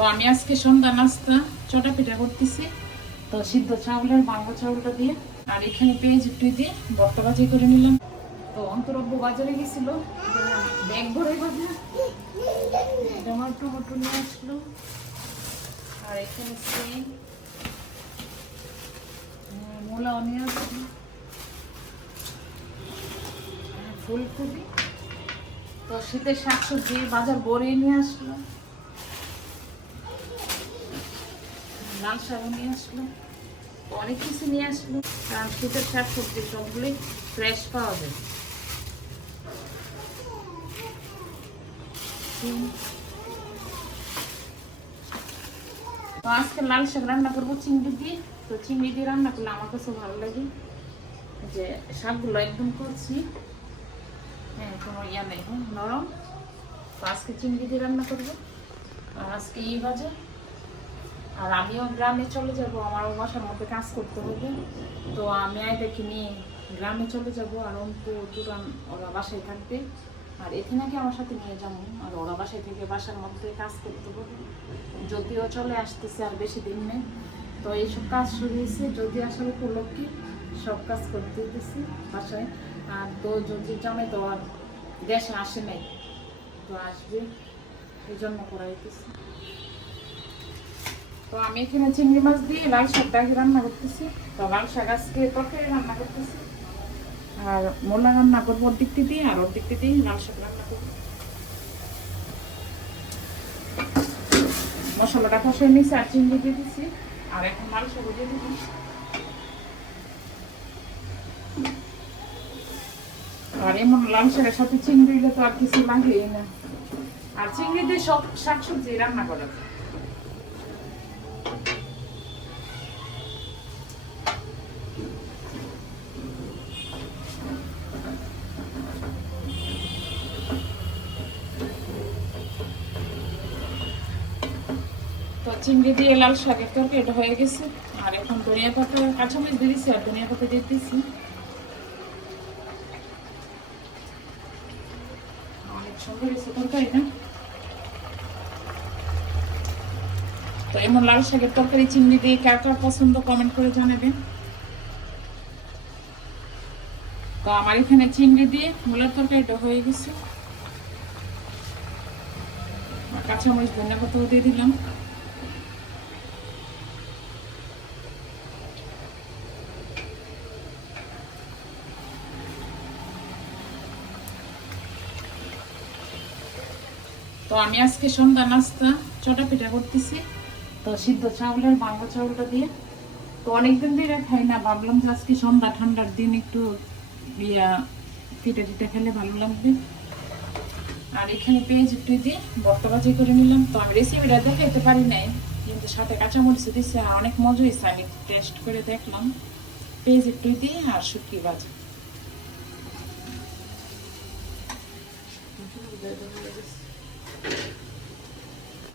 তো আমি আজকে সন্ধ্যা নাস্তা, চটা পিঠা করতেছি। তো সিদ্ধ চাউলের বাংলা চাউলটা দিয়ে, আর এখানে পেঁয়াজ একটু দিয়ে ভর্তা ভাজি করে নিলাম। তো অন্তরব্য বাজারে গেছিল ব্যাগ ভরে বাজার জামার টমেটো নিয়ে আসলো। আর এখানে সিম মূলা নিয়ে আসলো। ফুলকপি। তো শীতের শাকসবজি বাজার বড়ে নিয়ে আসলো। লাল শাক নিয়ে আসলো। অনেক কিছু নিয়ে আসলো। কারণ শীতের শাক, সবজি, সবগুলোই ফ্রেশ পাওয়া যায়। তো আজকে লাল শাক রান্না করব চিংড়ি দিয়ে। তো চিংড়ি দিয়ে রান্না করলে আমার কাছে ভালো লাগে যে শাকগুলো একদম করছি হ্যাঁ কোনো ইয়া নেই নরম। তো আজকে চিংড়ি দিয়ে রান্না করব। আর আজকে ই বাজার আর আমিও গ্রামে চলে যাব, আমার বাসার মধ্যে কাজ করতে হবে। তো আমি আই দেখিনি, গ্রামে চলে যাব আর অঙ্কু দুরান ওরা বাসায় থাকবে। আর এখানে কি আমার সাথে নিয়ে যাব, আর ওরা বাসায় থেকে বাসার মধ্যে কাজ করতে হবে। যদিও চলে আসতেছে আর বেশি দিন নেই। তো এইসব কাজ শুরু হয়েছে, যদি আসার উপলক্ষে সব কাজ করতে দিতেছি বাসায়। আর তো যদি জামাই তো আর দেশে আসে নাই, তো আসবে, এই জন্য করা হইতেছে। তো আমি এখানে চিংড়ি মাছ দিয়ে লাল শাকটা রান্না করতেছি। তো লাল শাক আজকে তরকারি রান্না করতেছি। আর মোলা রান্না করব ওর দিকটি দিয়ে আর ওর দিকটি দিয়ে লাল শাক রান্না করব। মশলাটা কষিয়ে নিয়েছি আর চিংড়ি দিয়ে দিচ্ছি আর এখন লাল শাক দিয়ে দিচ্ছি আর এমন লাল শাকের সাথে চিংড়ি তো আর কিছু লাগেই না। আর চিংড়ি দিয়ে সব শাকসবজি রান্না করা যায়। চিংড়ি দিয়ে লাল শাকের তরকারি, এটা হয়ে গেছে। আর এখন ধনিয়া পাতা কাঁচামরিচ দিয়ে দিচ্ছি আর ধনিয়া পাতা দিয়ে দিচ্ছি অনেক সুন্দর তো এমন লাল শাকের তরকারি, চিংড়ি দিয়ে কার কার পছন্দ কমেন্ট করে জানাবেন। তো আমার এখানে চিংড়ি দিয়ে মূলার তরকারিটা হয়ে গেছে। কাঁচামরিচ ধনিয়া পাতাও দিয়ে দিলাম। তো আমি আজকে সন্ধ্যা নাস্তা, চটা পিঠা করতেছি। তো সিদ্ধ চাউলের বাংলা চাউলটা দিয়ে। তো অনেকদিন ধরে খাই না, ভাবলাম যে আজকে সন্ধ্যা ঠান্ডার দিন একটু ইয়া পিঠা টিঠা খেলে ভালো লাগবে। আর এখানে পেঁয়াজ একটু দিয়ে ভর্তা ভাজি করে নিলাম। তো আমি রেসিপিটা দেখাইতে পারি নাই, কিন্তু সাথে কাঁচামরিচ দিচ্ছে অনেক মজা হয়েছে, আমি টেস্ট করে দেখলাম। পেঁয়াজ একটু দিয়ে আর শুটকি ভাজি।